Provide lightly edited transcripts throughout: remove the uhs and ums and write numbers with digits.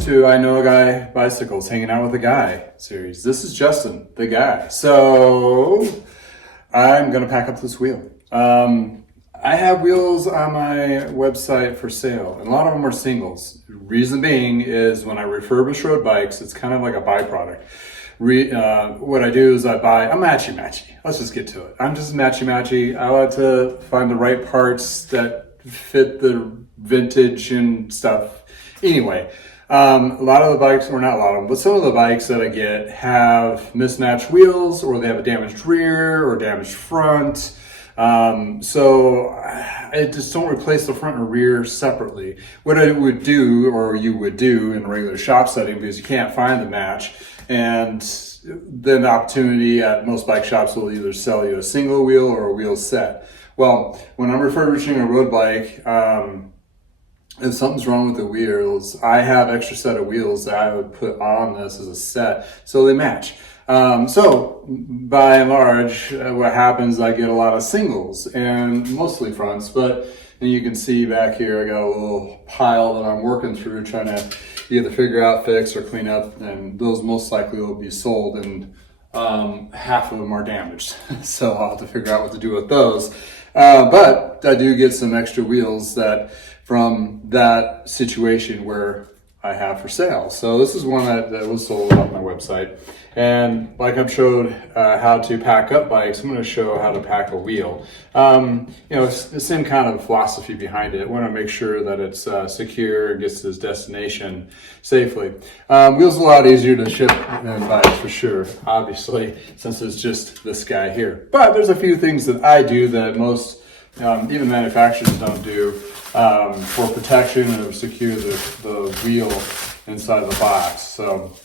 to I Know a Guy Bicycles, Hanging Out with a Guy series. This is Justin, the guy. So I'm going to pack up this wheel. I have wheels on my website for sale, and a lot of them are singles. Reason being is when I refurbish road bikes, it's kind of like a byproduct. What I do is I'm matchy-matchy. Let's just get to it. I'm just matchy-matchy. I like to find the right parts that fit the vintage and stuff. Anyway, a lot of the bikes, or not a lot of them, but some of the bikes that I get have mismatched wheels, or they have a damaged rear or damaged front. So I just don't replace the front and rear separately. What I would do, or you would do in a regular shop setting, because you can't find the match, and then the opportunity at most bike shops will either sell you a single wheel or a wheel set. Well, when I'm refurbishing a road bike, if something's wrong with the wheels, I have extra set of wheels that I would put on this as a set so they match. So by and large, what happens, I get a lot of singles and mostly fronts, but and you can see back here, I got a little pile that I'm working through trying to either figure out, fix, or clean up, and those most likely will be sold, and half of them are damaged. So I'll have to figure out what to do with those. But I do get some extra wheels that from that situation where I have for sale. So this is one that was sold on my website. And like I've showed how to pack up bikes, I'm going to show how to pack a wheel. It's the same kind of philosophy behind it. I want to make sure that it's secure and gets to its destination safely. Wheels are a lot easier to ship than bikes for sure, obviously, since it's just this guy here. But there's a few things that I do that most, even manufacturers don't do for protection or secure the wheel inside the box. So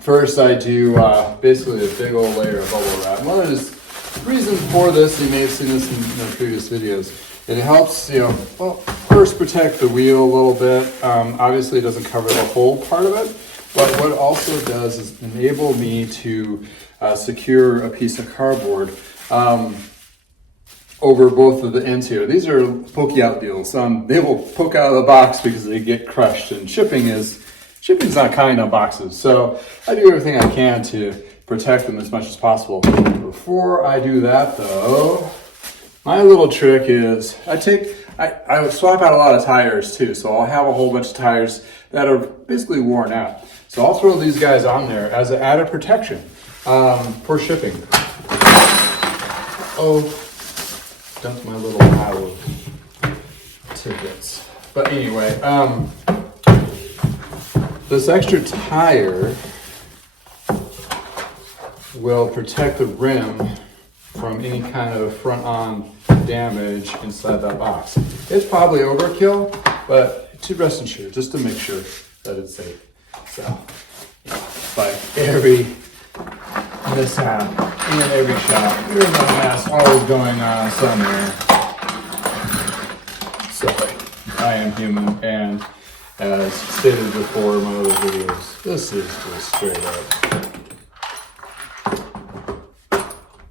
first, I do basically a big old layer of bubble wrap. One of the reasons for this, you may have seen this in the previous videos, it helps, first protect the wheel a little bit. Obviously, it doesn't cover the whole part of it, but what it also does is enable me to secure a piece of cardboard over both of the ends here. These are pokey out deals. They will poke out of the box because they get crushed, and shipping's not kind on boxes. So I do everything I can to protect them as much as possible. Before I do that though, my little trick is I would swap out a lot of tires too. So I'll have a whole bunch of tires that are basically worn out. So I'll throw these guys on there as an added protection for shipping. Oh, dumped my little pile of tidbits. But anyway, this extra tire will protect the rim from any kind of front-on damage inside that box. It's probably overkill, but to rest assured, just to make sure that it's safe. So, like every mishap in every shop, there's a mess always going on somewhere. Sorry, I am human, and as stated before in my other videos, this is just straight up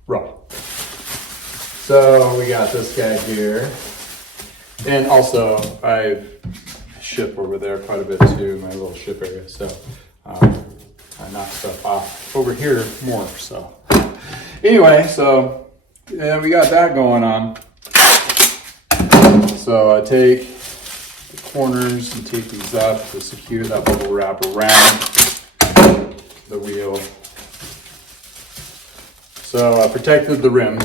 raw. So we got this guy here, and also I ship over there quite a bit too, my little ship area. So I knock stuff off over here more. So anyway, so yeah, we got that going on. So I take corners and tape these up to secure that bubble wrap around the wheel. So I protected the rim,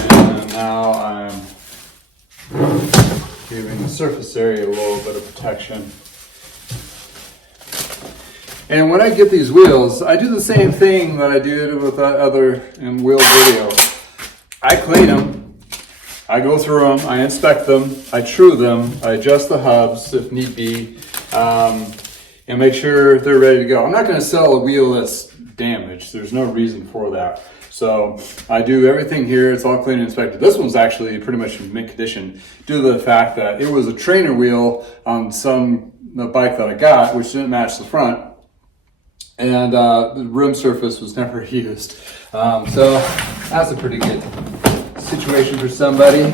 and now I'm giving the surface area a little bit of protection. And when I get these wheels, I do the same thing that I did with that other wheel video. I clean them. I go through them, I inspect them, I true them, I adjust the hubs if need be, and make sure they're ready to go. I'm not going to sell a wheel that's damaged. There's no reason for that. So I do everything here. It's all clean and inspected. This one's actually pretty much in mint condition due to the fact that it was a trainer wheel on the bike that I got, which didn't match the front. And the rim surface was never used. So that's a pretty good situation for somebody.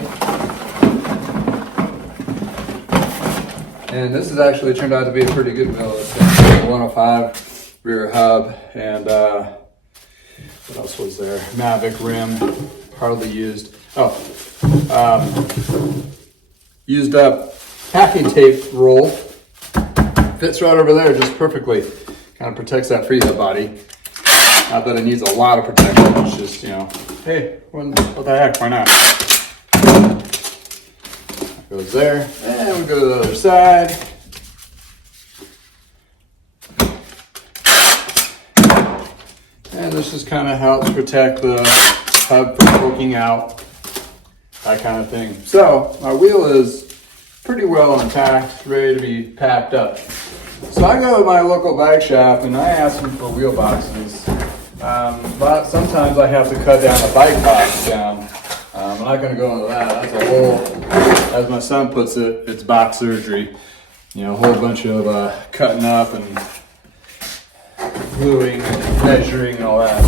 And this has actually turned out to be a pretty good wheel. It's got a 105 rear hub, and what else was there? Mavic rim, hardly used. Oh, used up packing tape roll. Fits right over there just perfectly. Kind of protects that freehub body. Not that it needs a lot of protection, it's just, you know, hey, what the heck, why not? Goes there, and we go to the other side. And this just kind of helps protect the hub from poking out, that kind of thing. So our wheel is pretty well intact, ready to be packed up. So I go to my local bike shop and I ask them for wheel boxes. But sometimes I have to cut down the bike box down. I'm not going to go into that. That's a whole, as my son puts it, it's box surgery. You know, a whole bunch of cutting up and gluing and measuring and all that.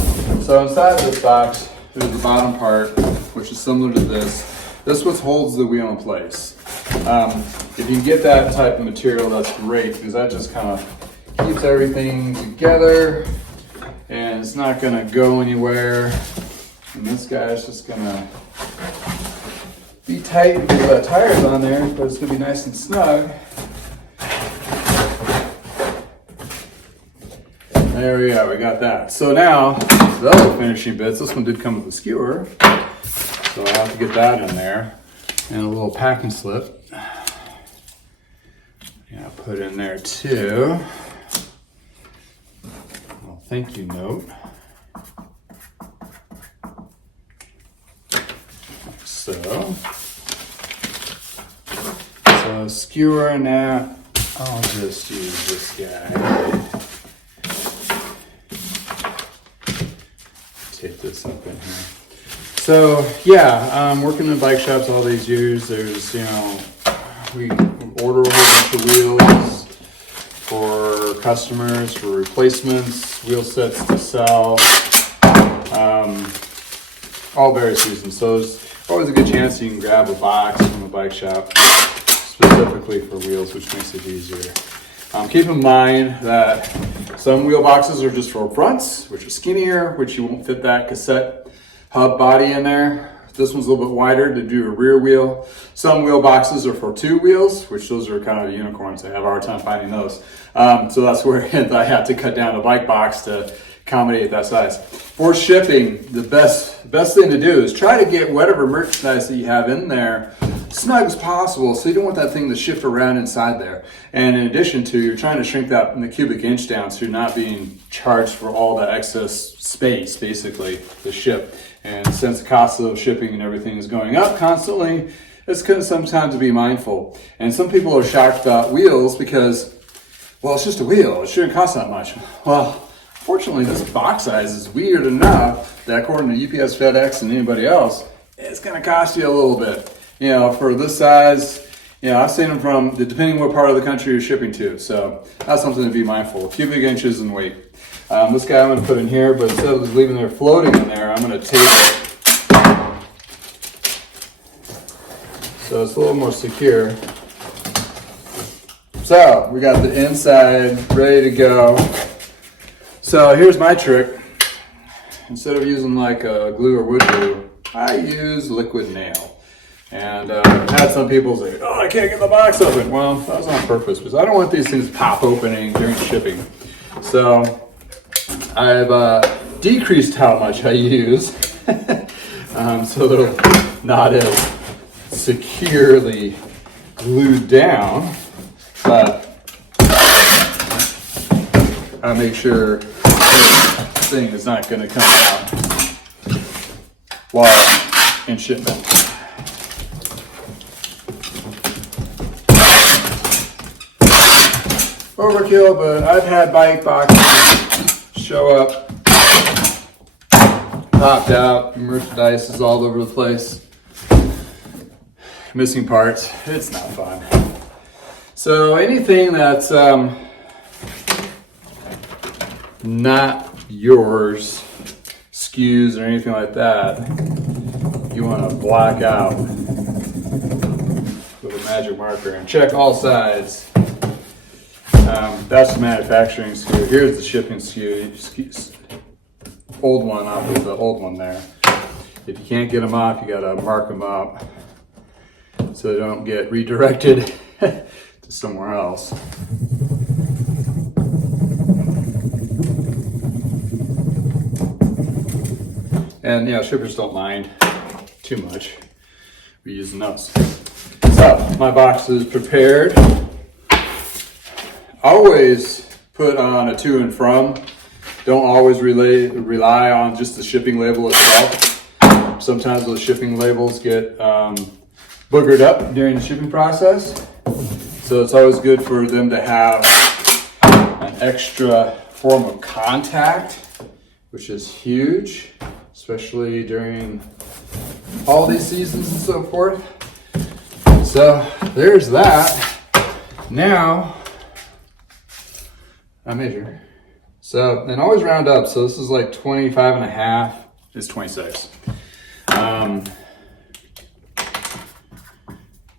So inside this box, there's the bottom part, which is similar to this. This what holds the wheel in place. If you get that type of material, that's great, because that just kind of keeps everything together and it's not going to go anywhere. And this guy's just going to be tight with the tires on there, but it's going to be nice and snug. There we go, we got that. So now, the other finishing bits, this one did come with a skewer, so I have to get that in there. And a little packing slip. Yeah, put in there too. Well, thank you note. Like so. So skewer now. I'll just use this guy. Tape this up in here. So yeah, working in bike shops all these years, there's, you know, we order a whole bunch of wheels for customers, for replacements, wheel sets to sell, all various reasons. So there's always a good chance you can grab a box from a bike shop specifically for wheels, which makes it easier. Keep in mind that some wheel boxes are just for fronts, which are skinnier, which you won't fit that cassette hub body in there. This one's a little bit wider to do a rear wheel. Some wheel boxes are for two wheels, which those are kind of unicorns. I have a hard time finding those. So that's where I had to cut down the bike box to accommodate that size. For shipping, the best thing to do is try to get whatever merchandise that you have in there snug as possible, so you don't want that thing to shift around inside there. And in addition to, you're trying to shrink that in the cubic inch down, so you're not being charged for all that excess space, basically, to ship. And since the cost of shipping and everything is going up constantly, it's good sometimes to be mindful. And some people are shocked about wheels because, well, it's just a wheel, it shouldn't cost that much. Well, fortunately, this box size is weird enough that according to UPS, FedEx, and anybody else, it's gonna cost you a little bit. You know, for this size, you know, I've seen them from, depending what part of the country you're shipping to. So that's something to be mindful of. Cubic inches and weight. This guy I'm going to put in here, but instead of just leaving it floating in there, I'm going to tape it so it's a little more secure. So we got the inside ready to go. So here's my trick. Instead of using like a glue or wood glue, I use liquid nail. And I've had some people say, oh, I can't get the box open. Well, that was on purpose because I don't want these things pop opening during shipping. So I've decreased how much I use so they're not as securely glued down, but I make sure this thing is not going to come out while in shipment. Overkill, but I've had bike boxes show up, popped out, merchandise is all over the place, missing parts. It's not fun. So anything that's not yours, SKUs or anything like that, you want to black out with a magic marker and check all sides. That's the manufacturing SKU. Here's the shipping SKU. Old one off of the old one there. If you can't get them off, you gotta mark them up so they don't get redirected to somewhere else. And shippers don't mind too much reusing those. So my box is prepared. Always put on a to and from. Don't always rely on just the shipping label itself. Sometimes those shipping labels get boogered up during the shipping process. So it's always good for them to have an extra form of contact, which is huge, especially during holiday seasons and so forth. So there's that. Now, I measure. So, and always round up. So this is like 25 and a half. It's 26.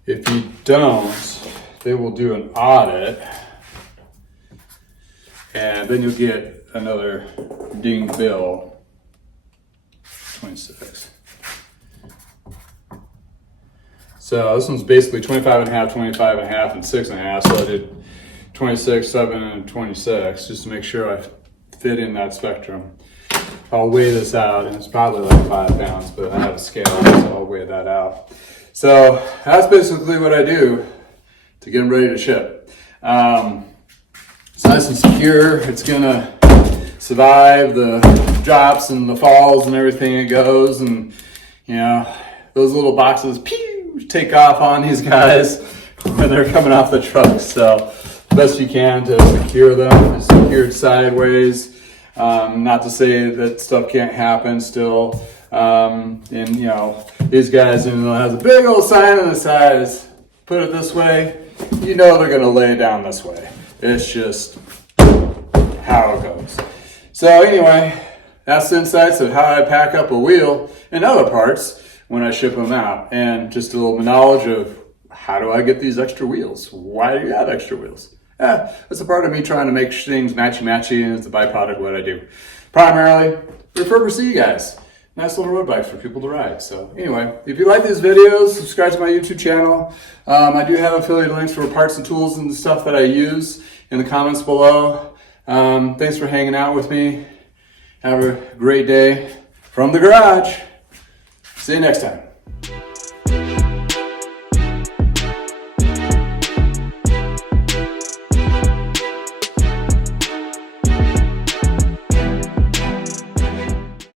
If you don't, they will do an audit. And then you'll get another ding bill. 26. So this one's basically 25 and a half, 25 and a half, and 6 and a half. So I did 26, 7, and 26 just to make sure I fit in that spectrum. I'll weigh this out, and it's probably like 5 pounds, but I have a scale, so I'll weigh that out. So that's basically what I do to get them ready to ship. It's nice and secure. It's gonna survive the drops and the falls and everything it goes, and those little boxes take off on these guys when they're coming off the truck. So best you can to secure them. It's secured sideways. Not to say that stuff can't happen still. And these guys, it has a big old sign on the side. Put it this way, they're gonna lay it down this way. It's just how it goes. So anyway, that's the insights of how I pack up a wheel and other parts when I ship them out. And just a little knowledge of how do I get these extra wheels? Why do you have extra wheels? That's a part of me trying to make things matchy-matchy, and it's a byproduct of what I do. Primarily, repurpose you guys. Nice little road bikes for people to ride. So anyway, if you like these videos, subscribe to my YouTube channel. I do have affiliate links for parts and tools and stuff that I use in the comments below. Thanks for hanging out with me. Have a great day from the garage. See you next time.